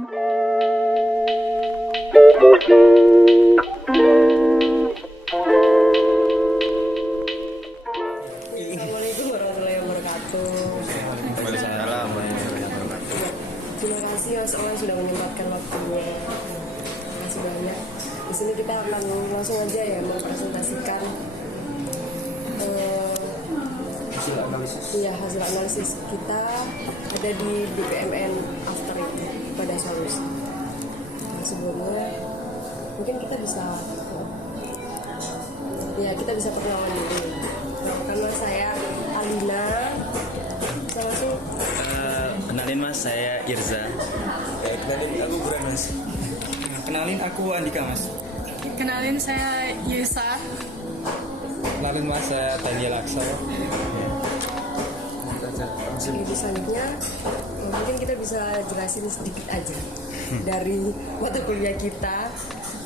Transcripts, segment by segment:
Assalamualaikum warahmatullahi wabarakatuh. Waalaikumsalam warahmatullahi wabarakatuh. Terima kasih Mas Owen sudah menyempatkan waktunya. Terima kasih banyak. Di sini kita akan langsung aja ya mempresentasikan hasil analisis kita ada di BPMN After itu pada solusi. Nah, sebelumnya mungkin kita bisa perkenalan dulu. Nama saya Alina. Sama sih. Kenalin Mas, saya Irza. Kenalin aku Buran Mas. Kenalin aku Andika Mas. Kenalin saya Yusa. Kenalin Mas, saya Daniel Aksel. Di selanjutnya mungkin kita bisa jelasin sedikit aja dari mata kuliah kita,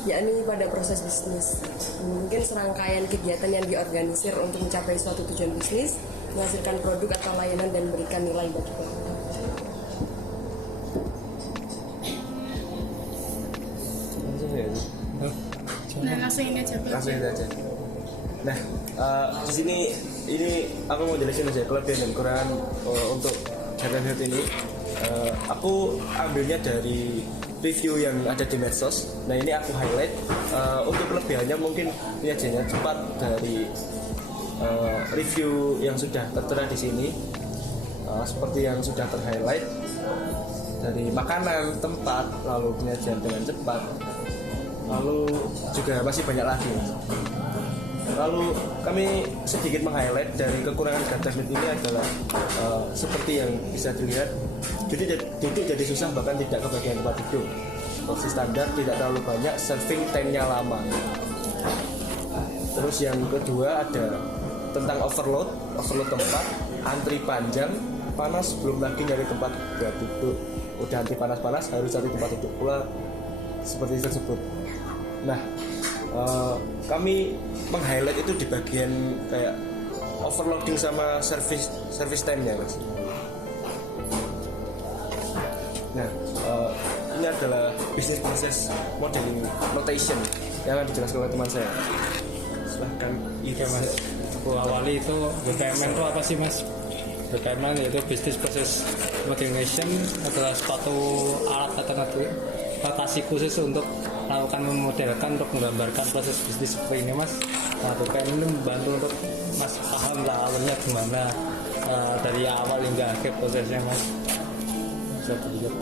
yakni pada proses bisnis. Mungkin serangkaian kegiatan yang diorganisir untuk mencapai suatu tujuan bisnis, menghasilkan produk atau layanan dan memberikan nilai bagi pelanggan. Nah, langsung ini aja. Langsung aja. Nah, di sini ini aku mau jelasin aja kelebihan dan kekurangan untuk Garden Health ini. Aku ambilnya dari review yang ada di medsos. Nah, ini aku highlight. Untuk kelebihannya mungkin penyajiannya cepat dari review yang sudah tertera di sini. Seperti yang sudah ter-highlight dari makanan, tempat, lalu penyajian dengan cepat. Lalu juga masih banyak lagi. Lalu kami sedikit meng-highlight dari kekurangan Garden Health ini adalah seperti yang bisa dilihat, duduk jadi susah, bahkan tidak kebagian tempat duduk. Porsi standar tidak terlalu banyak, serving time-nya lama. Terus yang kedua ada tentang overload tempat, antri panjang, panas, belum lagi nyari tempat buat duduk. Udah anti panas-panas harus cari tempat duduk pula, seperti tersebut. Nah, kami meng-highlight itu di bagian kayak overloading sama service time-nya, Mas. Nah, ini adalah business process modeling notation yang akan dijelaskan oleh teman saya. Silahkan. Iya Mas. Aku awali itu BPMN itu apa sih Mas? BPMN yaitu Business Process Modeling adalah suatu alat atau notasi khusus untuk melakukan memodelkan untuk menggambarkan proses bisnis seperti ini Mas. Nah, BPMN ini membantu untuk Mas paham lah awalnya gimana dari awal hingga akhir prosesnya Mas. Bisa dilihat.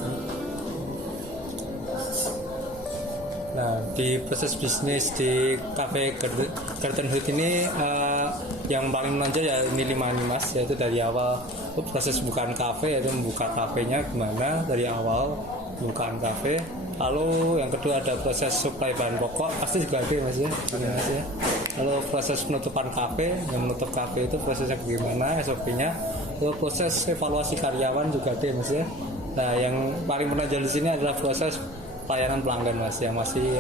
Nah, di proses bisnis di Cafe Garden Health ini yang paling menonjol ya ini 5 nih Mas, yaitu dari awal proses bukaan kafe, yaitu membuka kafenya gimana dari awal bukaan kafe. Lalu yang kedua ada proses supply bahan pokok, pasti juga ada Mas ya, Mas ya. Lalu proses penutupan kafe, yang menutup kafe itu prosesnya bagaimana, SOP-nya. Lalu proses evaluasi karyawan juga ada Mas ya. Nah, yang paling menonjol di sini adalah proses pelayanan pelanggan Mas, yang masih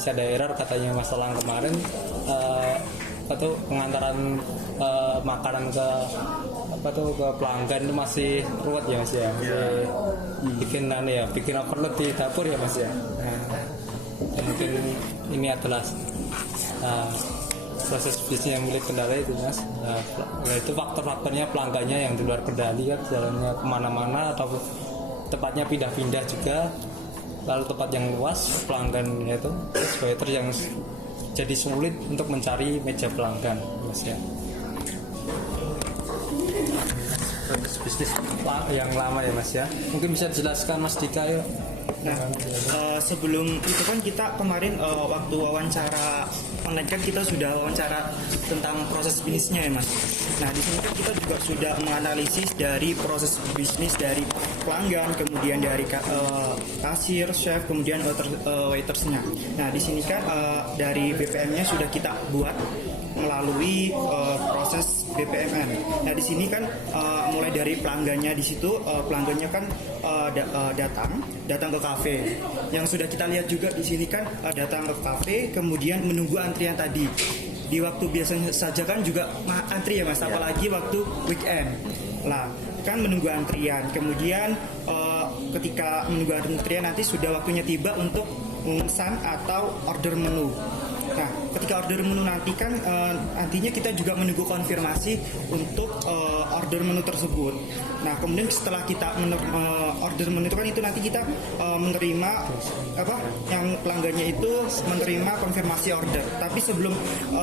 ada error katanya masalah kemarin pengantaran makanan ke ke pelanggan itu masih ruwet ya Mas ya, bikin overload di dapur ya Mas ya. Mungkin ini adalah proses bisnis yang milik kendala itu Mas. Itu faktor-faktornya pelanggannya yang di luar kendali kan, jalannya kemana-mana atau tepatnya pindah-pindah juga. Lalu tempat yang luas, pelanggannya itu waiter yang jadi sulit untuk mencari meja pelanggan Mas ya. Bisnis yang lama ya Mas ya. Mungkin bisa dijelaskan Mas Dika yuk. Nah, sebelum itu kan kita kemarin waktu wawancara online kan kita sudah wawancara tentang proses bisnisnya ya Mas. Nah, di sini kan kita juga sudah menganalisis dari proses bisnis dari pelanggan, kemudian dari kasir, chef, kemudian waitersnya. Nah, di sini kan dari BPM-nya sudah kita buat melalui proses BPMN. Nah, di sini kan mulai dari pelanggannya, di situ pelanggannya kan datang ke kafe. Yang sudah kita lihat juga di sini kan datang ke kafe, kemudian menunggu antrian tadi. Di waktu biasanya saja kan juga antri ya Mas, apalagi waktu weekend. Nah, kan menunggu antrian. Kemudian ketika menunggu antrian nanti sudah waktunya tiba untuk memesan atau order menu. Nah, ketika order menu nanti kan nantinya kita juga menunggu konfirmasi untuk order menu tersebut. Nah, kemudian setelah kita order menu itu kan itu nanti kita menerima yang pelanggannya itu menerima konfirmasi order. Tapi sebelum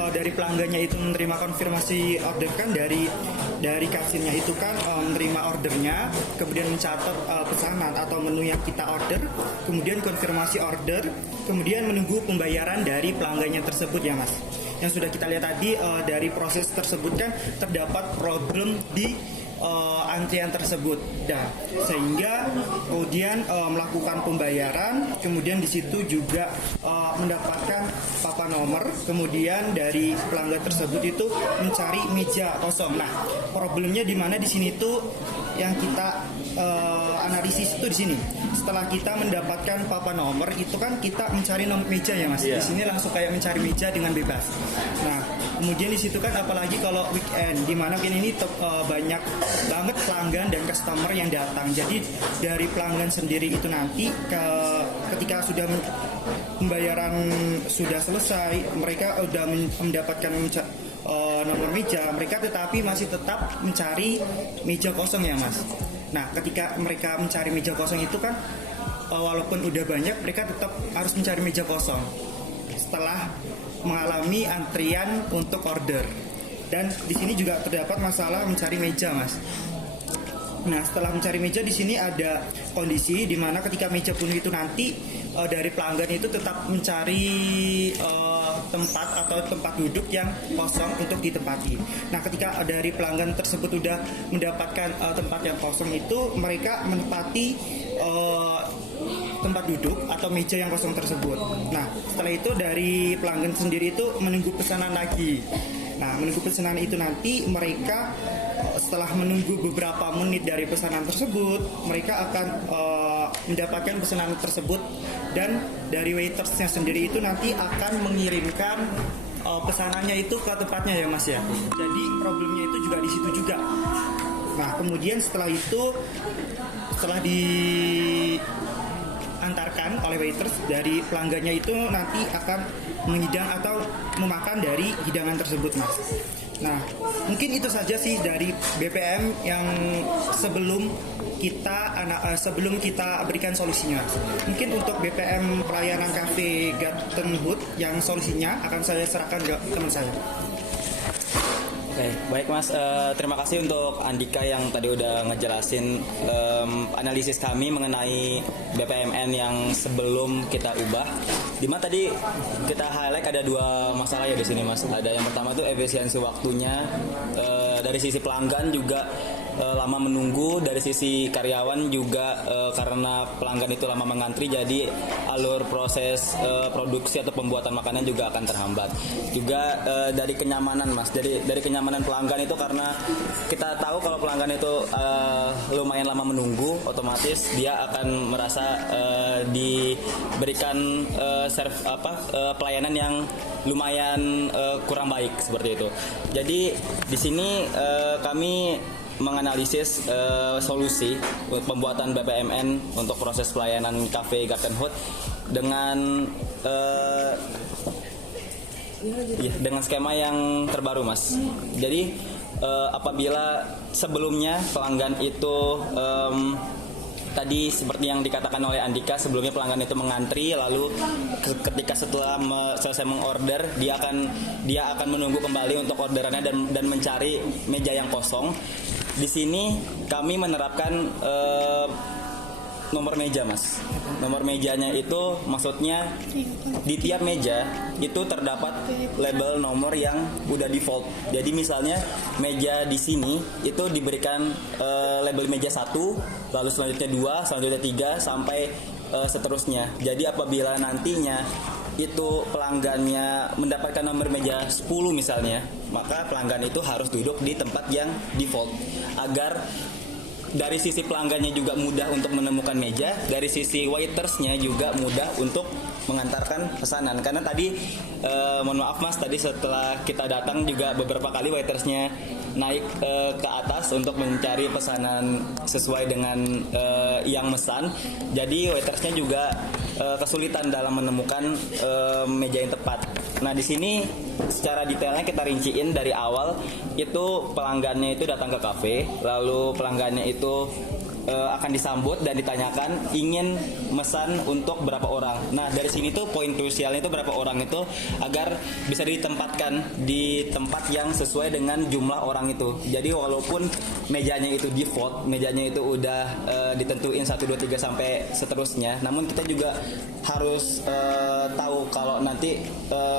dari pelanggannya itu menerima konfirmasi order kan dari kasirnya itu kan menerima ordernya, kemudian mencatat pesanan atau menu yang kita order, kemudian konfirmasi order, kemudian menunggu pembayaran dari pelanggannya tersebut ya Mas. Yang sudah kita lihat tadi dari proses tersebut kan terdapat problem di antrian tersebut, dan sehingga kemudian melakukan pembayaran, kemudian di situ juga mendapatkan papan nomor, kemudian dari pelanggan tersebut itu mencari meja kosong. Nah, problemnya di mana di sini tuh yang kita analisis itu di sini. Setelah kita mendapatkan papan nomor itu kan kita mencari nomor meja ya Mas. Di sini langsung kayak mencari meja dengan bebas. Nah, kemudian di situ kan apalagi kalau weekend, di mana weekend ini banyak banget pelanggan dan customer yang datang. Jadi dari pelanggan sendiri itu nanti ketika sudah pembayaran sudah selesai, mereka sudah mendapatkan nomor meja, mereka tetapi masih tetap mencari meja kosong ya Mas. Nah, ketika mereka mencari meja kosong itu kan walaupun udah banyak, mereka tetap harus mencari meja kosong setelah mengalami antrian untuk order. Dan di sini juga terdapat masalah mencari meja Mas. Nah, setelah mencari meja di sini ada kondisi di mana ketika meja penuh itu nanti dari pelanggan itu tetap mencari tempat atau tempat duduk yang kosong untuk ditempati. Nah, ketika dari pelanggan tersebut sudah mendapatkan tempat yang kosong itu, mereka menempati tempat duduk atau meja yang kosong tersebut. Nah, setelah itu dari pelanggan sendiri itu menunggu pesanan lagi. Nah, menunggu pesanan itu nanti mereka setelah menunggu beberapa menit dari pesanan tersebut, mereka akan mendapatkan pesanan tersebut, dan dari waitersnya sendiri itu nanti akan mengirimkan pesanannya itu ke tempatnya ya Mas ya. Jadi problemnya itu juga di situ juga. Nah, kemudian setelah itu, setelah diantarkan oleh waiters, dari pelanggannya itu nanti akan menghidang atau memakan dari hidangan tersebut Mas. Nah, mungkin itu saja sih dari BPM yang sebelum kita berikan solusinya. Mungkin untuk BPM pelayanan Cafe Garden Hood yang solusinya akan saya serahkan ke teman saya. Oke, baik Mas, terima kasih untuk Andika yang tadi udah ngejelasin analisis kami mengenai BPMN yang sebelum kita ubah. Dimana tadi kita highlight ada dua masalah ya di sini Mas. Ada yang pertama itu efisiensi waktunya, dari sisi pelanggan juga lama menunggu, dari sisi karyawan juga karena pelanggan itu lama mengantri, jadi alur proses produksi atau pembuatan makanan juga akan terhambat. Juga dari kenyamanan Mas, dari kenyamanan pelanggan itu, karena kita tahu kalau pelanggan itu lumayan lama menunggu, otomatis dia akan merasa diberikan pelayanan yang lumayan kurang baik seperti itu. Jadi di sini kami menganalisis solusi pembuatan BPMN untuk proses pelayanan Cafe Garden Hood dengan dengan skema yang terbaru Mas. Jadi apabila sebelumnya pelanggan itu tadi seperti yang dikatakan oleh Andika, sebelumnya pelanggan itu mengantri, lalu ketika setelah selesai mengorder, dia akan menunggu kembali untuk orderannya dan mencari meja yang kosong. Di sini kami menerapkan nomor meja Mas. Nomor mejanya itu maksudnya di tiap meja itu terdapat label nomor yang udah default. Jadi misalnya meja di sini itu diberikan label meja 1, lalu selanjutnya 2, selanjutnya 3 sampai seterusnya. Jadi apabila nantinya itu pelanggannya mendapatkan nomor meja 10 misalnya, maka pelanggan itu harus duduk di tempat yang default agar dari sisi pelanggannya juga mudah untuk menemukan meja, dari sisi waitersnya juga mudah untuk mengantarkan pesanan. Karena tadi mohon maaf Mas, tadi setelah kita datang juga beberapa kali waitersnya naik ke atas untuk mencari pesanan sesuai dengan yang mesan. Jadi waitersnya juga kesulitan dalam menemukan meja yang tepat. Nah, di sini secara detailnya kita rinciin dari awal. Itu pelanggannya itu datang ke kafe, lalu pelanggannya itu akan disambut dan ditanyakan ingin mesan untuk berapa orang. Nah, dari sini tuh poin krusialnya itu berapa orang itu agar bisa ditempatkan di tempat yang sesuai dengan jumlah orang itu. Jadi walaupun mejanya itu default, mejanya itu udah ditentuin 1 2 3 sampai seterusnya, namun kita juga harus tahu kalau nanti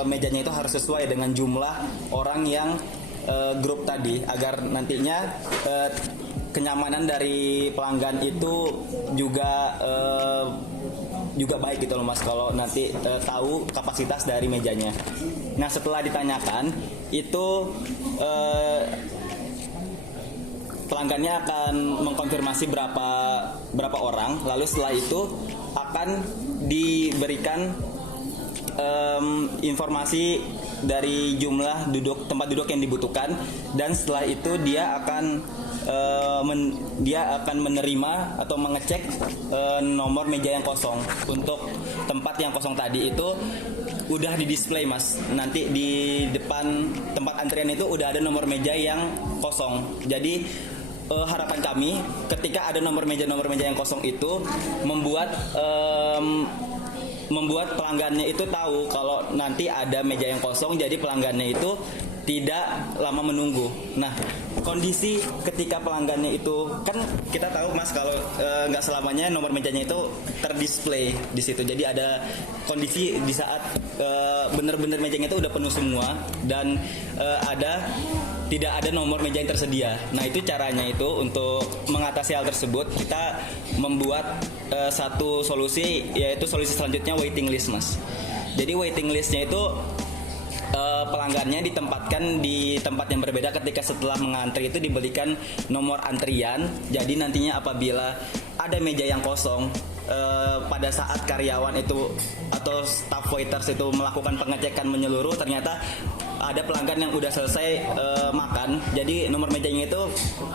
mejanya itu harus sesuai dengan jumlah orang yang grup tadi, agar nantinya kenyamanan dari pelanggan itu juga baik gitu loh Mas, kalau nanti tahu kapasitas dari mejanya. Nah, setelah ditanyakan itu pelanggannya akan mengkonfirmasi berapa orang, lalu setelah itu akan diberikan informasi dari jumlah tempat duduk yang dibutuhkan, dan setelah itu dia akan menerima atau mengecek nomor meja yang kosong. Untuk tempat yang kosong tadi itu udah di display Mas, nanti di depan tempat antrian itu udah ada nomor meja yang kosong. Jadi harapan kami ketika ada nomor meja yang kosong itu membuat pelanggannya itu tahu kalau nanti ada meja yang kosong, jadi pelanggannya itu tidak lama menunggu. Nah, kondisi ketika pelanggannya itu kan kita tahu Mas, kalau nggak selamanya nomor mejanya itu terdisplay di situ. Jadi ada kondisi di saat benar-benar mejanya itu udah penuh semua dan tidak ada nomor meja yang tersedia. Nah, itu caranya itu untuk mengatasi hal tersebut kita membuat satu solusi, yaitu solusi selanjutnya waiting list Mas. Jadi waiting listnya itu pelanggannya ditempatkan di tempat yang berbeda. Ketika setelah mengantri itu diberikan nomor antrian. Jadi nantinya apabila ada meja yang kosong, pada saat karyawan itu atau staff waiters itu melakukan pengecekan menyeluruh, ternyata ada pelanggan yang udah selesai makan, jadi nomor mejanya itu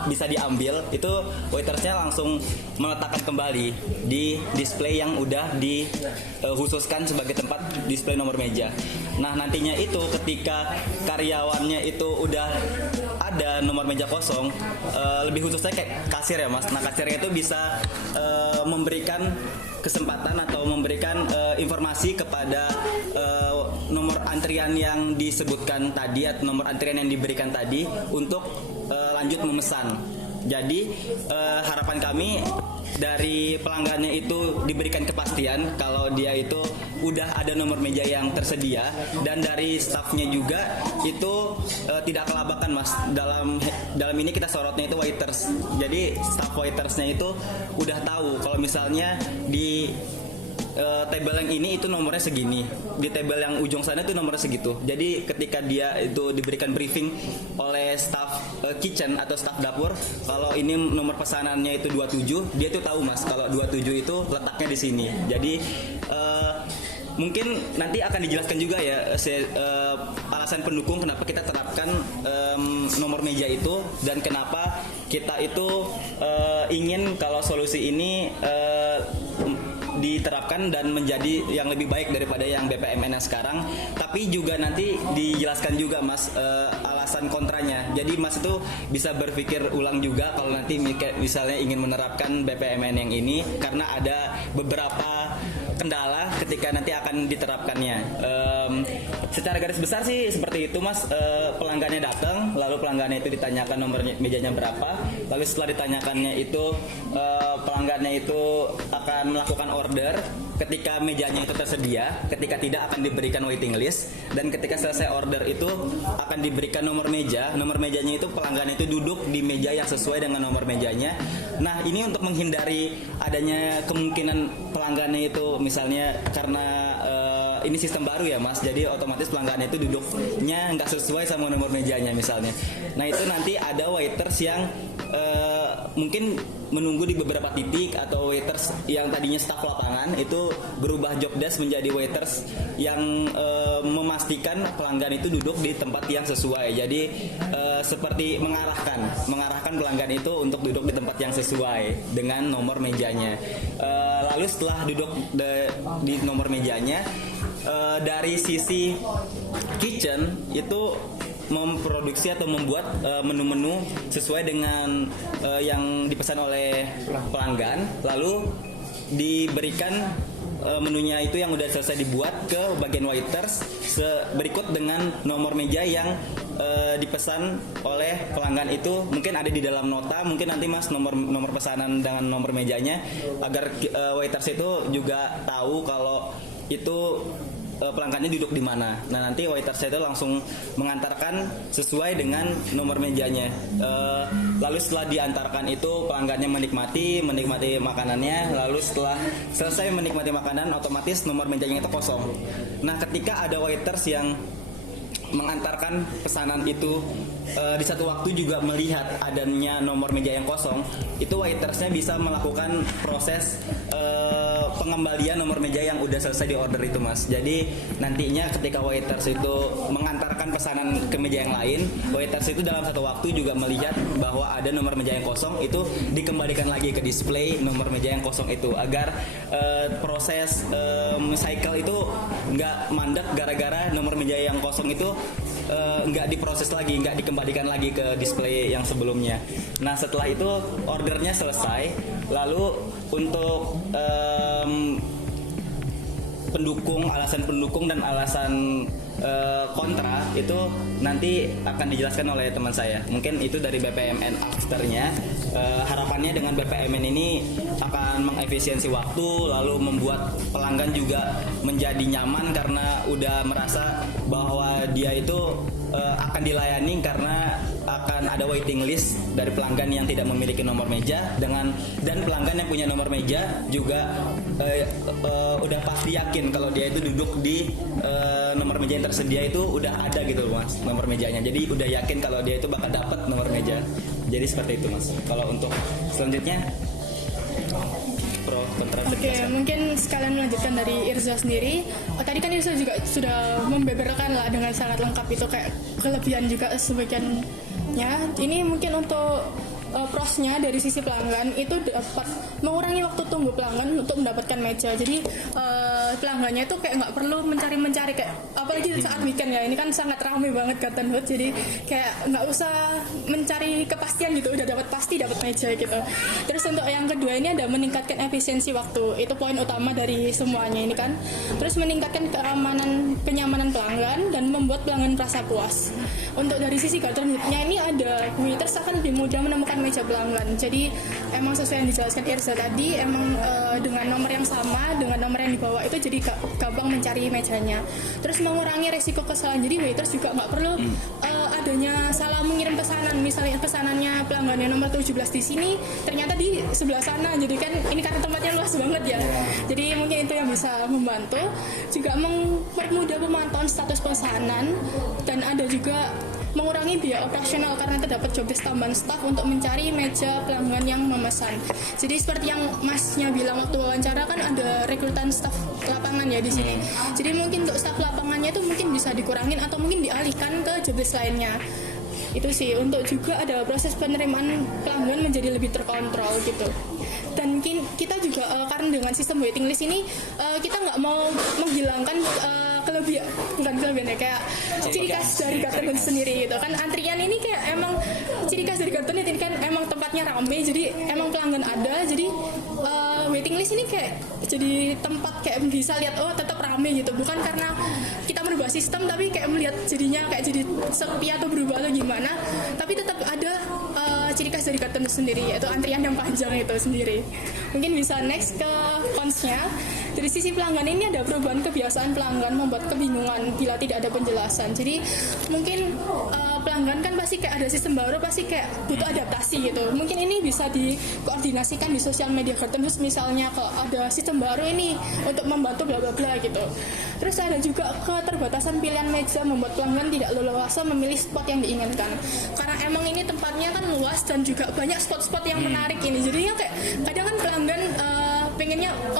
bisa diambil, itu waitersnya langsung meletakkan kembali di display yang udah dikhususkan sebagai tempat display nomor meja. Nah, nantinya itu ketika karyawannya itu udah ada nomor meja kosong, lebih khususnya kayak kasir ya Mas. Nah, kasirnya itu bisa memberikan kesempatan atau memberikan informasi kepada nomor antrian yang disebutkan tadi atau nomor antrian yang diberikan tadi untuk lanjut memesan. Jadi harapan kami dari pelanggannya itu diberikan kepastian kalau dia itu udah ada nomor meja yang tersedia, dan dari staffnya juga itu tidak kelabakan Mas. Dalam ini kita sorotnya itu waiters. Jadi staff waitersnya itu udah tahu kalau misalnya di table yang ini itu nomornya segini, di table yang ujung sana itu nomornya segitu. Jadi ketika dia itu diberikan briefing oleh staff kitchen atau staff dapur kalau ini nomor pesanannya itu 27, dia tuh tahu Mas kalau 27 itu letaknya di sini. Jadi mungkin nanti akan dijelaskan juga ya alasan pendukung kenapa kita terapkan nomor meja itu, dan kenapa kita itu ingin kalau solusi ini diterapkan dan menjadi yang lebih baik daripada yang BPMN yang sekarang. Tapi juga nanti dijelaskan juga Mas alasan kontranya. Jadi Mas itu bisa berpikir ulang juga kalau nanti misalnya ingin menerapkan BPMN yang ini, karena ada beberapa kendala ketika nanti akan diterapkannya. Secara garis besar sih seperti itu Mas. Pelanggannya datang, lalu pelanggannya itu ditanyakan nomor mejanya berapa, lalu setelah ditanyakannya itu pelanggannya itu akan melakukan order. Ketika mejanya itu tersedia, ketika tidak akan diberikan waiting list, dan ketika selesai order itu akan diberikan nomor meja. Nomor mejanya itu pelanggan itu duduk di meja yang sesuai dengan nomor mejanya. Nah, ini untuk menghindari adanya kemungkinan pelanggannya itu misalnya karena ini sistem baru ya Mas, jadi otomatis pelanggannya itu duduknya nggak sesuai sama nomor mejanya misalnya. Nah, itu nanti ada waiters yang mungkin menunggu di beberapa titik, atau waiters yang tadinya staf lapangan itu berubah job desk menjadi waiters yang memastikan pelanggan itu duduk di tempat yang sesuai. Jadi seperti mengarahkan pelanggan itu untuk duduk di tempat yang sesuai dengan nomor mejanya. Lalu setelah duduk di nomor mejanya, dari sisi kitchen itu memproduksi atau membuat menu-menu sesuai dengan yang dipesan oleh pelanggan, lalu diberikan menunya itu yang udah selesai dibuat ke bagian waiters berikut dengan nomor meja yang dipesan oleh pelanggan itu. Mungkin ada di dalam nota, mungkin nanti Mas nomor pesanan dengan nomor mejanya, agar waiters itu juga tahu kalau itu pelanggannya duduk di mana. Nah, nanti waiters itu langsung mengantarkan sesuai dengan nomor mejanya. Lalu setelah diantarkan itu pelanggannya menikmati makanannya. Lalu setelah selesai menikmati makanan, otomatis nomor mejanya itu kosong. Nah, ketika ada waiters yang mengantarkan pesanan itu di satu waktu juga melihat adanya nomor meja yang kosong, itu waitersnya bisa melakukan proses pengembalian nomor meja yang udah selesai di order itu, Mas. Jadi nantinya ketika waiters itu mengantarkan pesanan ke meja yang lain, waiters itu dalam satu waktu juga melihat bahwa ada nomor meja yang kosong, itu dikembalikan lagi ke display nomor meja yang kosong itu, agar proses cycle itu nggak mandek gara-gara nomor meja yang kosong itu nggak diproses lagi, nggak dikembalikan lagi ke display yang sebelumnya. Nah, setelah itu ordernya selesai, lalu untuk alasan pendukung dan alasan kontra itu nanti akan dijelaskan oleh teman saya. Mungkin itu dari BPMN afternya. Harapannya dengan BPMN ini akan mengefisiensi waktu, lalu membuat pelanggan juga menjadi nyaman karena udah merasa bahwa dia itu akan dilayani, karena akan ada waiting list dari pelanggan yang tidak memiliki nomor meja dan pelanggan yang punya nomor meja juga udah pasti yakin kalau dia itu duduk di nomor meja yang tersedia itu udah ada gitu loh, Mas, nomor mejanya. Jadi udah yakin kalau dia itu bakal dapat nomor meja. Jadi seperti itu, Mas. Kalau untuk selanjutnya pro kontra. Oke, mungkin sekalian melanjutkan dari Irza sendiri. Tadi kan Irza juga sudah membeberkan lah dengan sangat lengkap itu, kayak kelebihan juga sebagiannya. Ini mungkin untuk prosnya dari sisi pelanggan itu dapat mengurangi waktu tunggu pelanggan untuk mendapatkan meja. Jadi pelanggannya itu kayak nggak perlu mencari kayak, apalagi saat weekend ya, ini kan sangat ramai banget Garden Hood, jadi kayak nggak usah mencari kepastian gitu, udah pasti dapat meja gitu. Terus untuk yang kedua ini ada meningkatkan efisiensi waktu, itu poin utama dari semuanya ini kan. Terus meningkatkan kenyamanan pelanggan dan membuat pelanggan merasa puas. Untuk dari sisi Garden Hood-nya ini ada waiters akan lebih mudah menemukan meja pelanggan. Jadi emang sesuai yang dijelaskan Irza tadi, emang dengan nomor yang sama dengan nomor yang dibawa itu jadi gampang mencari mejanya. Terus mengurangi resiko kesalahan, jadi waiters juga nggak perlu adanya salah mengirim pesanan. Misalnya pesanannya pelanggannya nomor 17 di sini, ternyata di sebelah sana. Jadi kan ini karena tempatnya luas banget ya. Jadi mungkin itu yang bisa membantu. Juga mempermudah pemantauan status pesanan, dan ada juga mengurangi biaya operasional karena terdapat jobdesk tambahan staf untuk mencari meja pelanggan yang memesan. Jadi seperti yang Masnya bilang waktu wawancara kan ada rekrutan staf lapangan ya di sini. Jadi mungkin untuk staf lapangannya itu mungkin bisa dikurangin atau mungkin dialihkan ke jobdesk lainnya. Itu sih. Untuk juga ada proses penerimaan pelanggan menjadi lebih terkontrol gitu. Dan kita juga karena dengan sistem waiting list ini kita nggak mau menghilangkan bukan kelebihan ya, kayak ciri khas dari Garden Hood sendiri gitu kan. Antrian ini kayak emang ciri khas dari Garden Hood ini kan, emang tempatnya rame, jadi emang pelanggan ada, jadi waiting list ini kayak jadi tempat kayak bisa lihat oh tetap rame gitu, bukan karena kita merubah sistem tapi kayak melihat jadinya kayak jadi sepi atau berubah atau gimana, tapi tetap ada ciri khas dari Garden Hood sendiri, yaitu antrian yang panjang itu sendiri. Mungkin bisa next ke cons-nya. dari sisi pelanggan ini ada perubahan kebiasaan pelanggan membuat kebingungan bila tidak ada penjelasan. Jadi mungkin pelanggan kan pasti kayak ada sistem baru, pasti kayak butuh adaptasi gitu. Mungkin ini bisa dikoordinasikan di sosial media Gardenhouse misalnya, kalau ada sistem baru ini untuk membantu bla bla bla gitu. Terus ada juga keterbatasan pilihan meja membuat pelanggan tidak leluasa memilih spot yang diinginkan. Karena emang ini tempatnya kan luas dan juga banyak spot-spot yang menarik ini. Jadinya kayak kadang kan pelanggan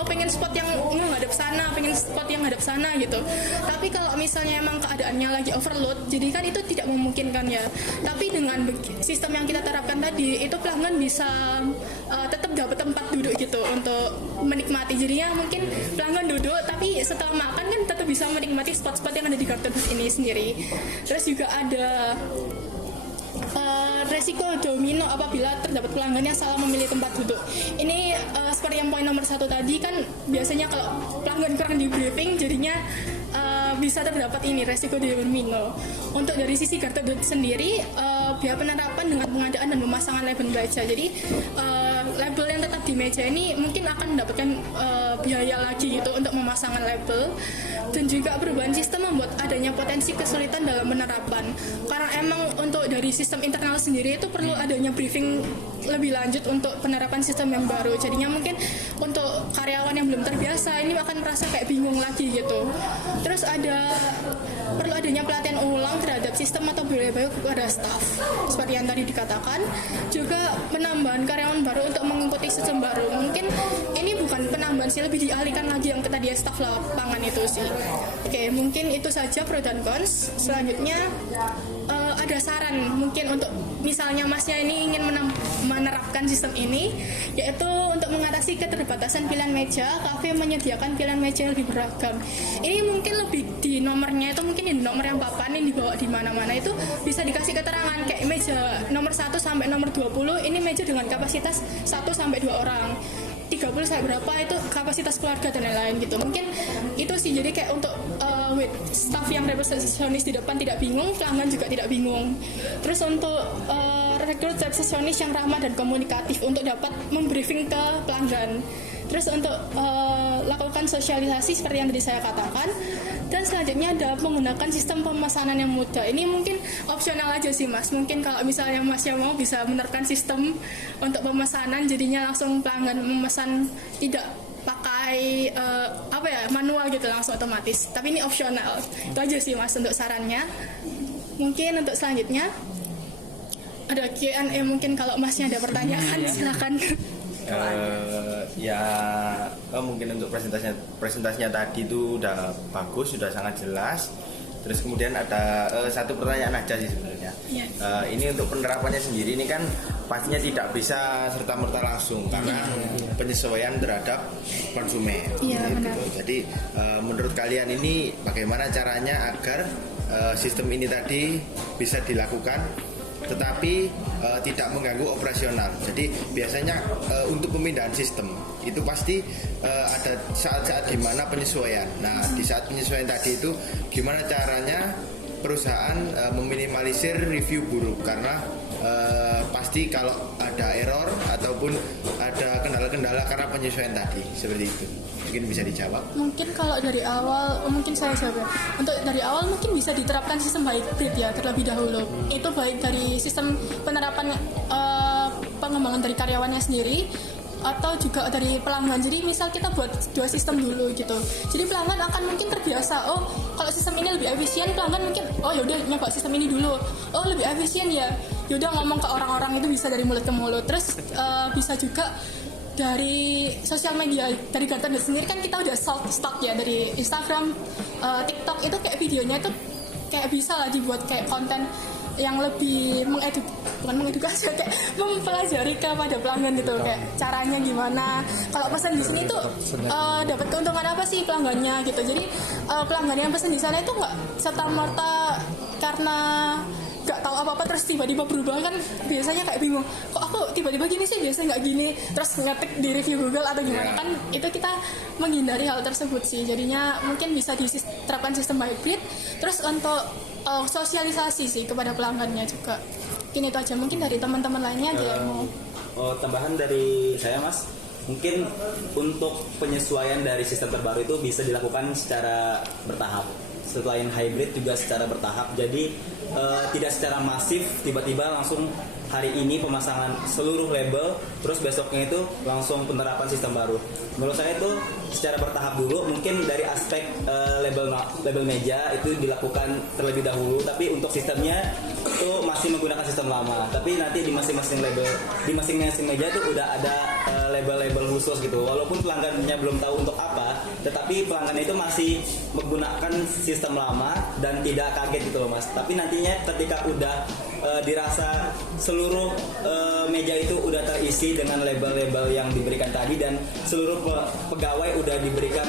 pengen spot yang ngadep sana, pengen spot yang ngadep sana gitu. Tapi kalau misalnya emang keadaannya lagi overload, jadi kan itu tidak memungkinkan ya. Tapi dengan sistem yang kita terapkan tadi, itu pelanggan bisa tetap dapat tempat duduk gitu untuk menikmati. Jadinya mungkin pelanggan duduk, tapi setelah makan kan tetap bisa menikmati spot-spot yang ada di Gardenhouse ini sendiri. Terus juga ada resiko domino apabila terdapat pelanggan yang salah memilih tempat duduk. Ini seperti yang poin nomor 1 tadi kan, biasanya kalau pelanggan kurang di briefing jadinya bisa terdapat ini resiko domino. Untuk dari sisi Gardenhouse sendiri, biaya penerapan dengan pengadaan dan pemasangan label baja. Jadi label yang tetap di meja ini mungkin akan mendapatkan biaya lagi gitu untuk memasangkan label. Dan juga perubahan sistem membuat adanya potensi kesulitan dalam penerapan. Karena emang untuk dari sistem internal sendiri itu perlu adanya briefing lebih lanjut untuk penerapan sistem yang baru. Jadinya mungkin untuk karyawan yang belum terbiasa ini akan merasa kayak bingung lagi gitu. Terus perlu adanya pelatihan ulang terhadap sistem atau budaya baru kepada staf. Seperti yang tadi dikatakan, juga penambahan karyawan baru untuk mengikuti sistem baru. Mungkin ini bukan penambahan sih, lebih dialihkan lagi yang tadi staf lapangan itu sih. Oke, mungkin itu saja pro dan cons. Selanjutnya ada saran mungkin untuk misalnya masnya ini ingin menerapkan sistem ini, yaitu untuk mengatasi keterbatasan pilihan meja, kafe menyediakan pilihan meja yang lebih beragam. Ini mungkin lebih di nomornya itu, mungkin di nomor yang papan yang dibawa di mana-mana itu bisa dikasih keterangan kayak meja nomor 1 sampai nomor 20 ini meja dengan kapasitas 1 sampai 2 orang. 30 sampai berapa itu kapasitas keluarga dan lain-lain gitu. Mungkin itu sih, jadi kayak untuk staff yang resepsionis di depan tidak bingung, pelanggan juga tidak bingung. Terus untuk rekrut resepsionis yang ramah dan komunikatif untuk dapat membriefing ke pelanggan. Terus untuk lakukan sosialisasi seperti yang tadi saya katakan. Dan selanjutnya ada menggunakan sistem pemesanan yang mudah. Ini mungkin opsional aja sih Mas. Mungkin kalau misalnya Mas yang mau bisa menerapkan sistem untuk pemesanan, jadinya langsung pelanggan memesan tidak pakai manual gitu, langsung otomatis. Tapi ini opsional. Itu aja sih Mas untuk sarannya. Mungkin untuk selanjutnya ada Q&A, mungkin kalau Masnya ada pertanyaan silakan. Mungkin untuk presentasinya tadi itu udah bagus, sudah sangat jelas. Terus kemudian ada satu pertanyaan aja sih sebenarnya. Ini untuk penerapannya sendiri ini kan pastinya tidak bisa serta-merta langsung karena penyesuaian terhadap konsumen. Jadi menurut kalian ini bagaimana caranya agar sistem ini tadi bisa dilakukan tetapi tidak mengganggu operasional. Jadi biasanya untuk pemindahan sistem itu pasti ada saat-saat di mana penyesuaian. Nah, di saat penyesuaian tadi itu gimana caranya perusahaan meminimalisir review buruk, karena pasti kalau ada error ataupun ada kendala-kendala karena penyesuaian tadi seperti itu. Mungkin bisa dijawab. Mungkin kalau dari awal, mungkin saya jawab ya. Untuk dari awal mungkin bisa diterapkan sistem hybrid ya terlebih dahulu. Itu baik dari sistem penerapan pengembangan dari karyawannya sendiri atau juga dari pelanggan. Jadi misal kita buat 2 sistem dulu gitu. Jadi pelanggan akan mungkin terbiasa, oh kalau sistem ini lebih efisien, pelanggan mungkin oh yaudah nyoba sistem ini dulu. Oh lebih efisien ya, yaudah ngomong ke orang-orang itu bisa dari mulut ke mulut. Terus bisa juga dari sosial media, dari Gardenhouse sendiri kan kita udah stok ya dari Instagram, TikTok itu kayak videonya itu kayak bisa lah dibuat kayak konten yang lebih bukan mengedukasi, kayak mempelajari kepada pelanggan gitu, kayak caranya gimana. Kalau pesan di sini tuh dapat keuntungan apa sih pelanggannya gitu. Jadi pelanggan yang pesan di sana itu nggak serta-merta karena nggak tahu apa-apa terus tiba-tiba berubah, kan biasanya kayak bingung, kok aku tiba-tiba gini sih, biasanya nggak gini, terus ngetik di review Google atau gimana. Kan itu kita menghindari hal tersebut sih. Jadinya mungkin bisa diterapkan sistem hybrid. Terus untuk sosialisasi sih kepada pelanggannya juga. Mungkin itu aja, mungkin dari teman-teman lainnya ada yang mau. Tambahan dari saya Mas, mungkin untuk penyesuaian dari sistem terbaru itu bisa dilakukan secara bertahap. Selain hybrid juga secara bertahap. Jadi tidak secara masif tiba-tiba langsung hari ini pemasangan seluruh label, terus besoknya itu langsung penerapan sistem baru. Menurut saya itu secara bertahap dulu, mungkin dari aspek label meja itu dilakukan terlebih dahulu, tapi untuk sistemnya itu masih menggunakan sistem lama. Tapi nanti di masing-masing label, di masing-masing meja itu udah ada label-label khusus gitu. Walaupun pelanggannya belum tahu untuk apa, tetapi pelanggan itu masih menggunakan sistem lama dan tidak kaget gitu loh Mas. Tapi nantinya ketika udah dirasa seluruh meja itu udah terisi dengan label-label yang diberikan tadi dan seluruh pegawai udah diberikan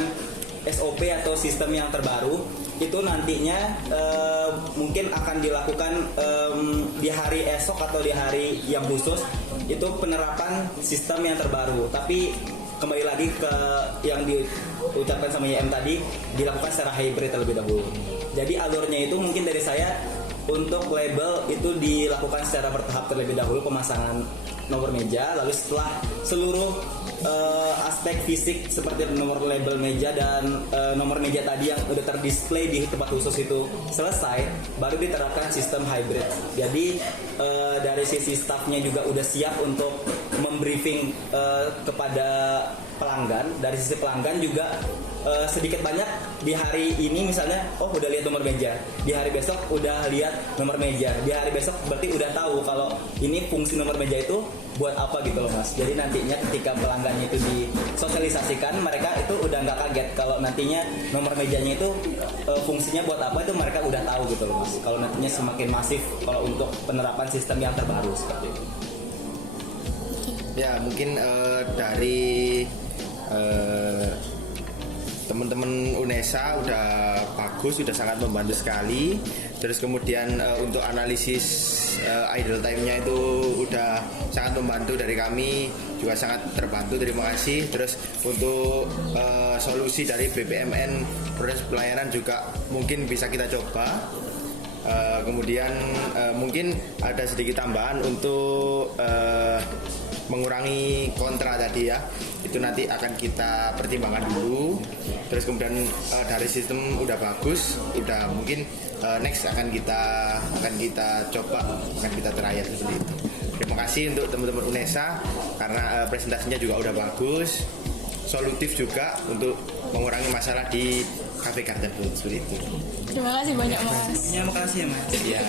SOP atau sistem yang terbaru, itu nantinya mungkin akan dilakukan di hari esok atau di hari yang khusus itu penerapan sistem yang terbaru. Tapi kembali lagi ke yang diucapkan sama YM tadi, dilakukan secara hybrid terlebih dahulu. Jadi alurnya itu mungkin dari saya, untuk label itu dilakukan secara bertahap terlebih dahulu pemasangan nomor meja, lalu setelah seluruh aspek fisik seperti nomor label meja dan nomor meja tadi yang udah terdisplay di tempat khusus itu selesai, baru diterapkan sistem hybrid. Jadi dari sisi staffnya juga udah siap untuk membriefing kepada pelanggan. Dari sisi pelanggan juga sedikit banyak di hari ini misalnya, oh udah lihat nomor meja, di hari besok udah lihat nomor meja, di hari besok berarti udah tahu kalau ini fungsi nomor meja itu buat apa gitu loh Mas. Jadi nantinya ketika pelanggannya itu disosialisasikan, mereka itu udah nggak kaget kalau nantinya nomor mejanya itu fungsinya buat apa, itu mereka udah tahu gitu loh Mas. Kalau nantinya semakin masif kalau untuk penerapan sistem yang terbaru seperti itu. Ya mungkin dari teman-teman UNESA udah bagus, sudah sangat membantu sekali. Terus kemudian untuk analisis idle time-nya itu udah sangat membantu dari kami, juga sangat terbantu, terima kasih. Terus untuk solusi dari BPMN proses pelayanan juga mungkin bisa kita coba. Kemudian mungkin ada sedikit tambahan untuk mengurangi kontra tadi ya, itu nanti akan kita pertimbangkan dulu. Terus kemudian dari sistem udah bagus, udah mungkin next akan kita coba, akan kita trial seperti itu. Terima kasih untuk teman-teman UNESA karena presentasinya juga udah bagus, solutif juga untuk mengurangi masalah di Cafe Garden seperti itu. Terima kasih banyak Mas. Ya makasih ya Mas. Ya.